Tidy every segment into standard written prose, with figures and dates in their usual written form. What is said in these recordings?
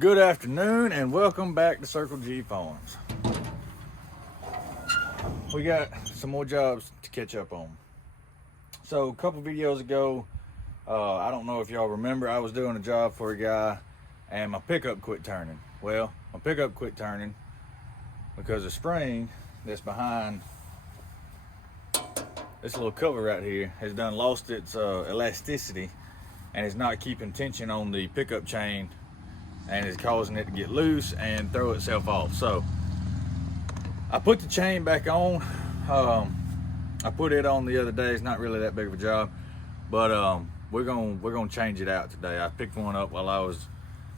Good afternoon and welcome back to Circle G Farms. We got some more jobs to catch up on. So a couple videos ago, I don't know if y'all remember, I was doing a job for a guy and my pickup quit turning. Well, my pickup quit turning because the spring that's behind this little cover right here has done lost its elasticity and is not keeping tension on the pickup chain and is causing it to get loose and throw itself off. So I put the chain back on. I put it on the other day. It's not really that big of a job, but we're gonna change it out today. I picked one up while I was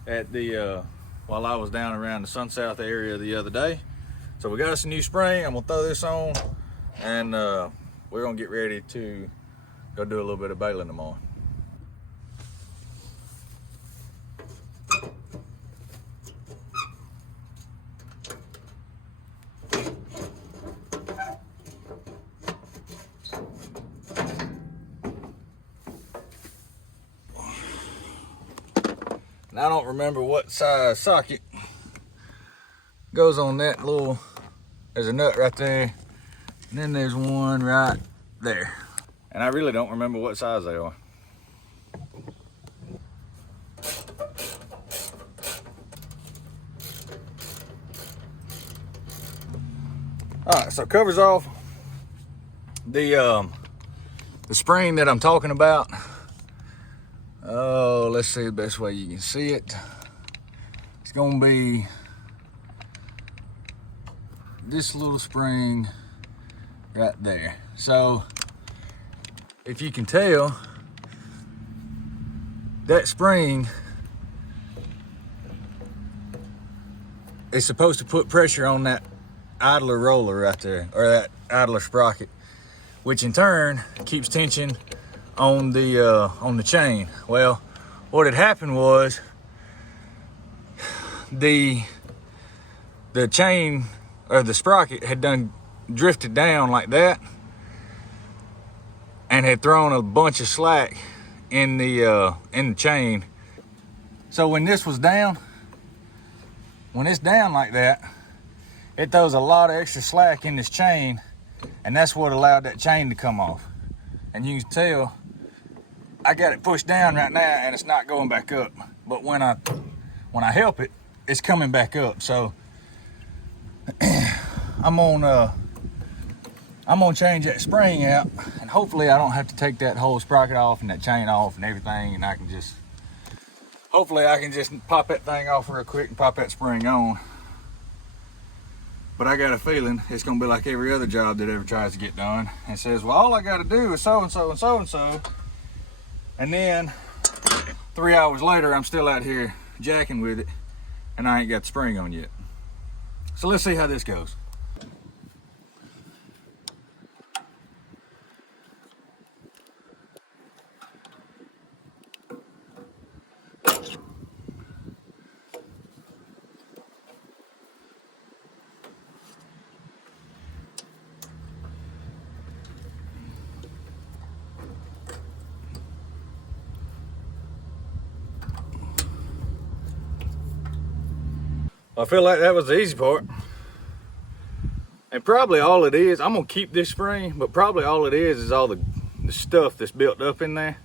at the while I was down around the Sun South area the other day. So we got us a new spring. I'm gonna throw this on, and we're gonna get ready to go do a little bit of baling tomorrow. And I don't remember what size socket goes on that little, there's a nut right there, and then there's one right there. And I really don't remember what size they are. All right, so covers off. The spring that I'm talking about, oh, let's see the best way you can see it. It's gonna be this little spring right there. So if you can tell, that spring is supposed to put pressure on that idler roller right there, or that idler sprocket, which in turn keeps tension on the chain. Well, what had happened was the chain, or the sprocket, had done drifted down like that and had thrown a bunch of slack in the chain. So when this was down, when it's down like that, it throws a lot of extra slack in this chain, and that's what allowed that chain to come off. And you can tell I got it pushed down right now and it's not going back up. But when I help it, it's coming back up. So I'm gonna change that spring out, and hopefully I don't have to take that whole sprocket off and that chain off and everything, and hopefully I can just pop that thing off real quick and pop that spring on. But I got a feeling it's gonna be like every other job that ever tries to get done and says, well, all I gotta do is so and so and so and so. And then 3 hours later, I'm still out here jacking with it and I ain't got the spring on yet. So let's see how this goes. I feel like that was the easy part. And probably all it is, I'm gonna keep this spring, but probably all it is all the stuff that's built up in there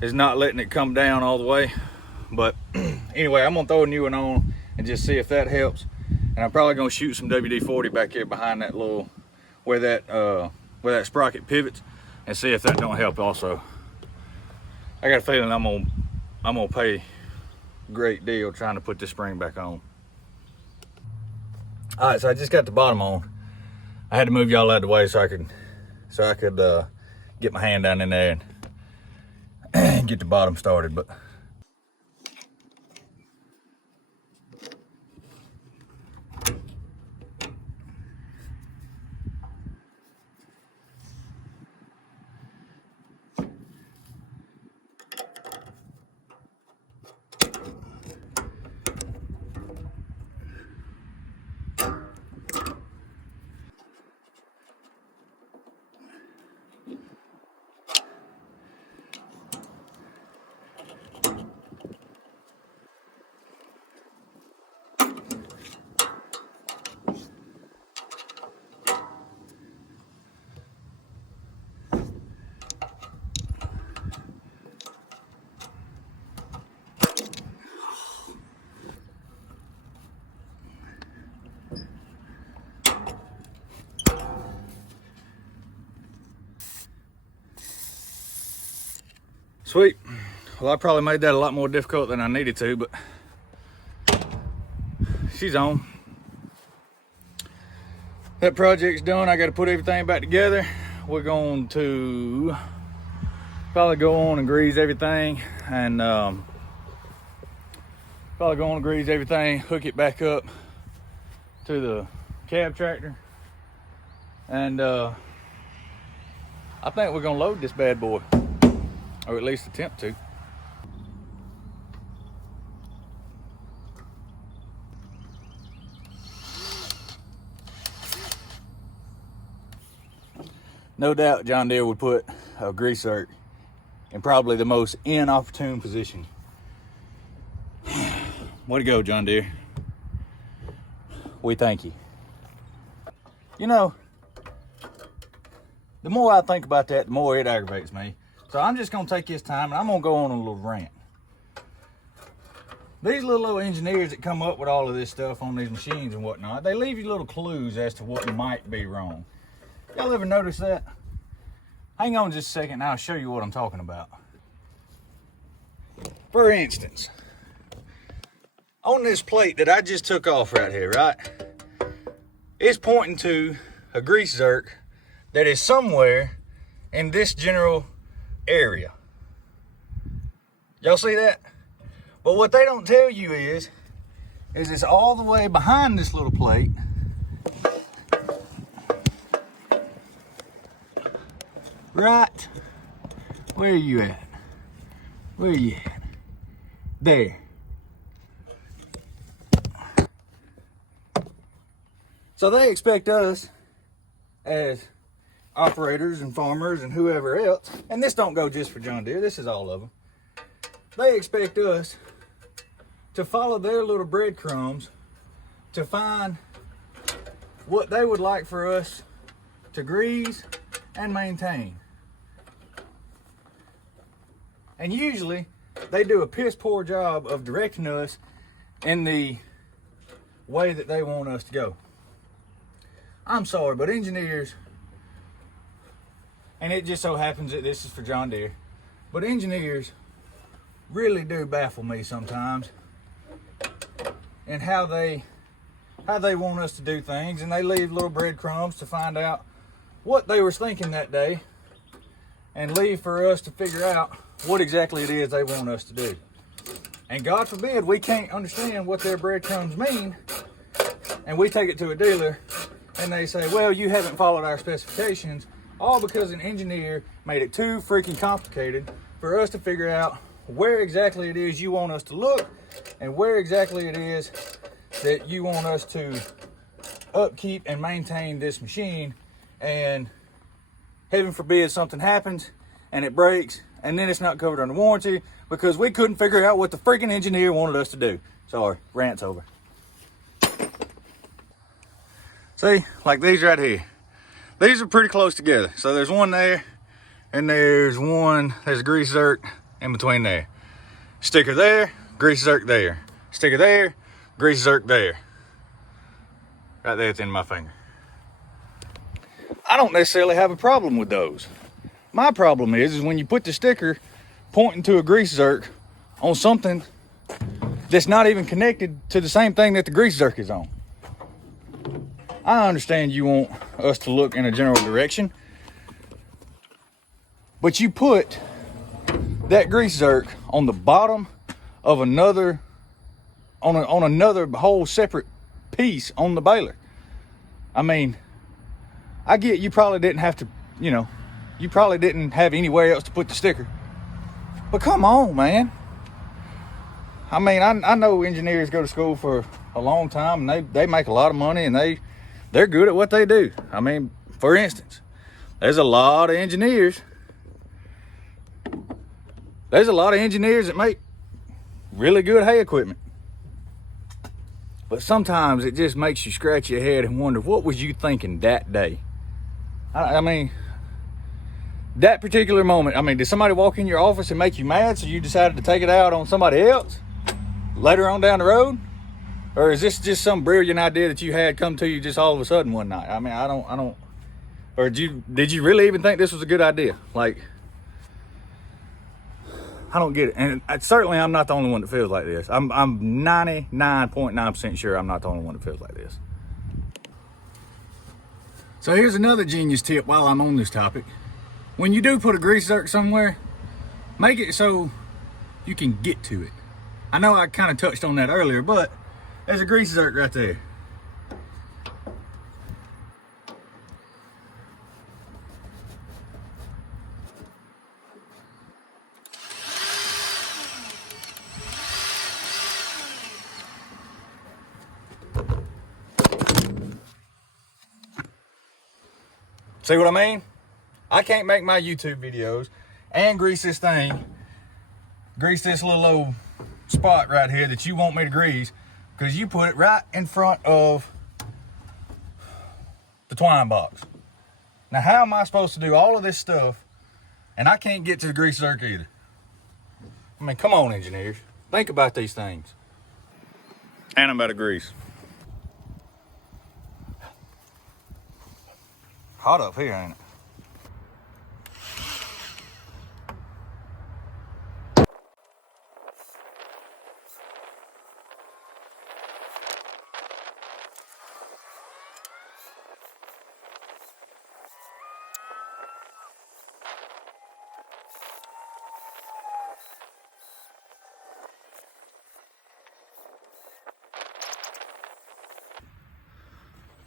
is not letting it come down all the way. But anyway, I'm gonna throw a new one on and just see if that helps. And I'm probably gonna shoot some WD-40 back here behind that little, where that sprocket pivots, and see if that don't help also. I got a feeling I'm gonna pay a great deal trying to put this spring back on. All right, so I just got the bottom on. I had to move y'all out of the way so I could get my hand down in there and get the bottom started. But Sweet. Well, I probably made that a lot more difficult than I needed to, but she's on. That project's done. I got to put everything back together. We're going to probably go on and grease everything, and hook it back up to the cab tractor, and I think we're gonna load this bad boy, or at least attempt to. No doubt John Deere would put a grease zerk in probably the most inopportune position. Way to go, John Deere. We thank you. You know, the more I think about that, the more it aggravates me. So I'm just gonna take this time and I'm gonna go on a little rant. These little engineers that come up with all of this stuff on these machines and whatnot, they leave you little clues as to what might be wrong. Y'all ever notice that? Hang on just a second and I'll show you what I'm talking about. For instance, on this plate that I just took off right here, right? It's pointing to a grease zerk that is somewhere in this general area. Y'all see that? But what they don't tell you is it's all the way behind this little plate. Right, where are you at? Where are you at? There. So they expect us as operators and farmers and whoever else, and this don't go just for John Deere, this is all of them. They expect us to follow their little breadcrumbs to find what they would like for us to grease and maintain. And usually they do a piss poor job of directing us in the way that they want us to go. I'm sorry, but engineers, and it just so happens that this is for John Deere, but engineers really do baffle me sometimes in how they want us to do things, and they leave little breadcrumbs to find out what they were thinking that day and leave for us to figure out what exactly it is they want us to do. And God forbid we can't understand what their breadcrumbs mean, and we take it to a dealer and they say, well, you haven't followed our specifications, all because an engineer made it too freaking complicated for us to figure out where exactly it is you want us to look and where exactly it is that you want us to upkeep and maintain this machine. And heaven forbid something happens and it breaks, and then it's not covered under warranty because we couldn't figure out what the freaking engineer wanted us to do. Sorry, rant's over. See, like these right here. These are pretty close together. So there's one there, and there's a grease zerk in between there. Sticker there, grease zerk there. Sticker there, grease zerk there. Right there at the end of my finger. I don't necessarily have a problem with those. My problem is when you put the sticker pointing to a grease zerk on something that's not even connected to the same thing that the grease zerk is on. I understand you want us to look in a general direction, but you put that grease zerk on the bottom of another, on another whole separate piece on the baler. I mean, I get you probably didn't have to, you probably didn't have anywhere else to put the sticker, but come on, man. I mean, I know engineers go to school for a long time and they make a lot of money and they're good at what they do. I mean, for instance, there's a lot of engineers that make really good hay equipment. But sometimes it just makes you scratch your head and wonder, what was you thinking that day? I mean, that particular moment, I mean, did somebody walk in your office and make you mad so you decided to take it out on somebody else later on down the road? Or is this just some brilliant idea that you had come to you just all of a sudden one night? I mean, I don't, or did you really even think this was a good idea? Like, I don't get it. And certainly I'm not the only one that feels like this. I'm 99.9% sure I'm not the only one that feels like this. So here's another genius tip while I'm on this topic. When you do put a grease zerk somewhere, make it so you can get to it. I know I kind of touched on that earlier, but there's a grease zerk right there. See what I mean? I can't make my YouTube videos and grease this thing, grease this little old spot right here that you want me to grease, because you put it right in front of the twine box. Now, how am I supposed to do all of this stuff and I can't get to the grease zerk either? I mean, come on, engineers. Think about these things. And I'm about to grease. Hot up here, ain't it?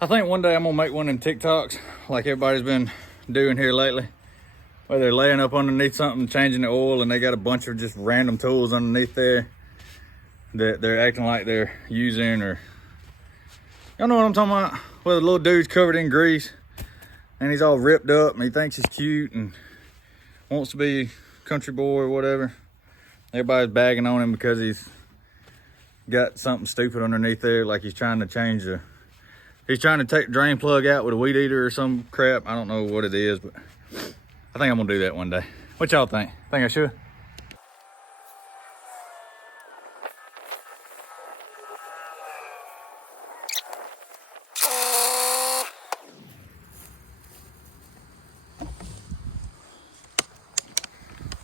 I think one day I'm gonna make one of them TikToks like everybody's been doing here lately, where they're laying up underneath something, changing the oil, and they got a bunch of just random tools underneath there that they're acting like they're using, or y'all know what I'm talking about? Where the little dude's covered in grease and he's all ripped up and he thinks he's cute and wants to be country boy or whatever. Everybody's bagging on him because he's got something stupid underneath there, like he's trying to change the, he's trying to take the drain plug out with a weed eater or some crap. I don't know what it is, but I think I'm gonna do that one day. What y'all think? Think I should?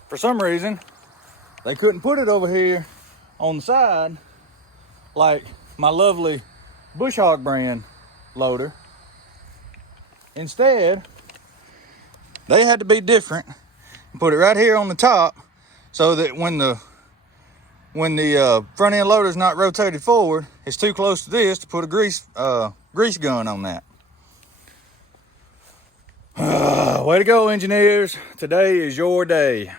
For some reason, they couldn't put it over here on the side like my lovely Bush Hog brand loader. Instead, they had to be different and put it right here on the top so that when the front end loader is not rotated forward, it's too close to this to put a grease gun on that. Way to go, engineers. Today is your day.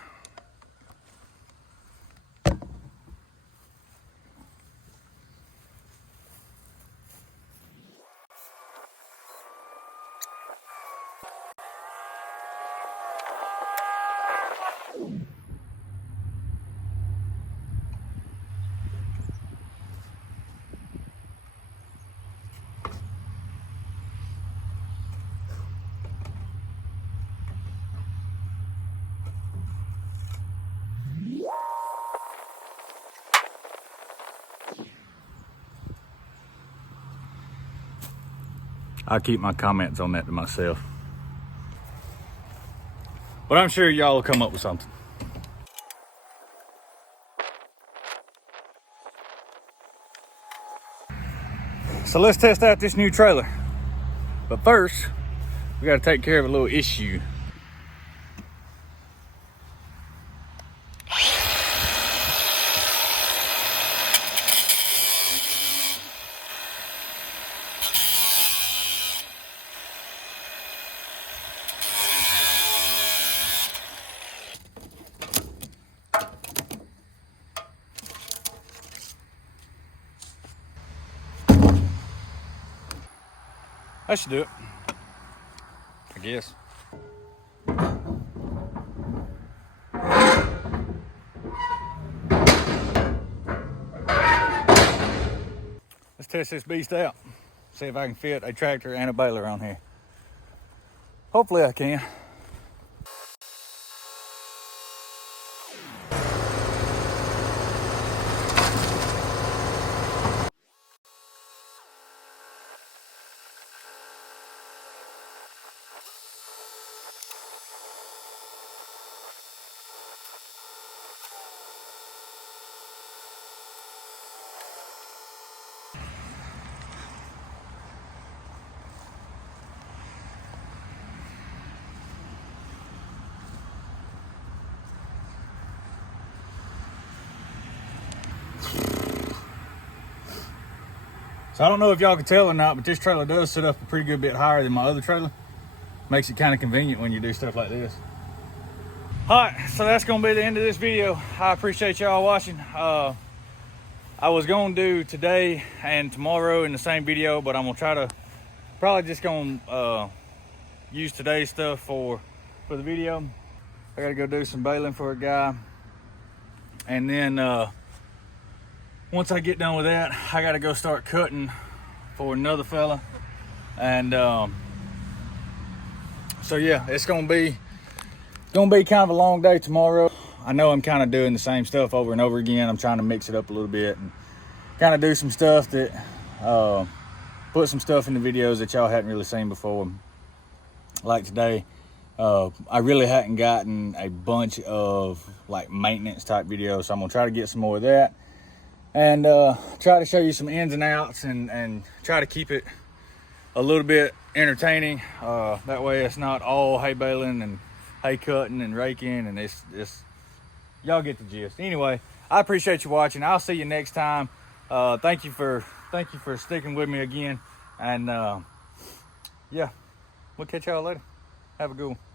I keep my comments on that to myself, but I'm sure y'all will come up with something. So let's test out this new trailer. But first, we gotta take care of a little issue. That should do it, I guess. Let's test this beast out. See if I can fit a tractor and a baler on here. Hopefully I can. So I don't know if y'all can tell or not, but this trailer does sit up a pretty good bit higher than my other trailer. Makes it kind of convenient when you do stuff like this. All right, so that's gonna be the end of this video. I appreciate y'all watching. I was gonna do today and tomorrow in the same video, but I'm gonna try to probably just gonna use today's stuff for the video. I gotta go do some baling for a guy, and then once I get done with that, I gotta go start cutting for another fella. And so yeah, it's gonna be kind of a long day tomorrow. I know I'm kind of doing the same stuff over and over again. I'm trying to mix it up a little bit and kind of do some stuff that put some stuff in the videos that y'all hadn't really seen before. Like today, I really hadn't gotten a bunch of like maintenance type videos, so I'm gonna try to get some more of that and try to show you some ins and outs and try to keep it a little bit entertaining. That way it's not all hay baling and hay cutting and raking, and it's y'all get the gist. Anyway, I appreciate you watching. I'll see you next time. Thank you for sticking with me again, and yeah, we'll catch y'all later. Have a good one.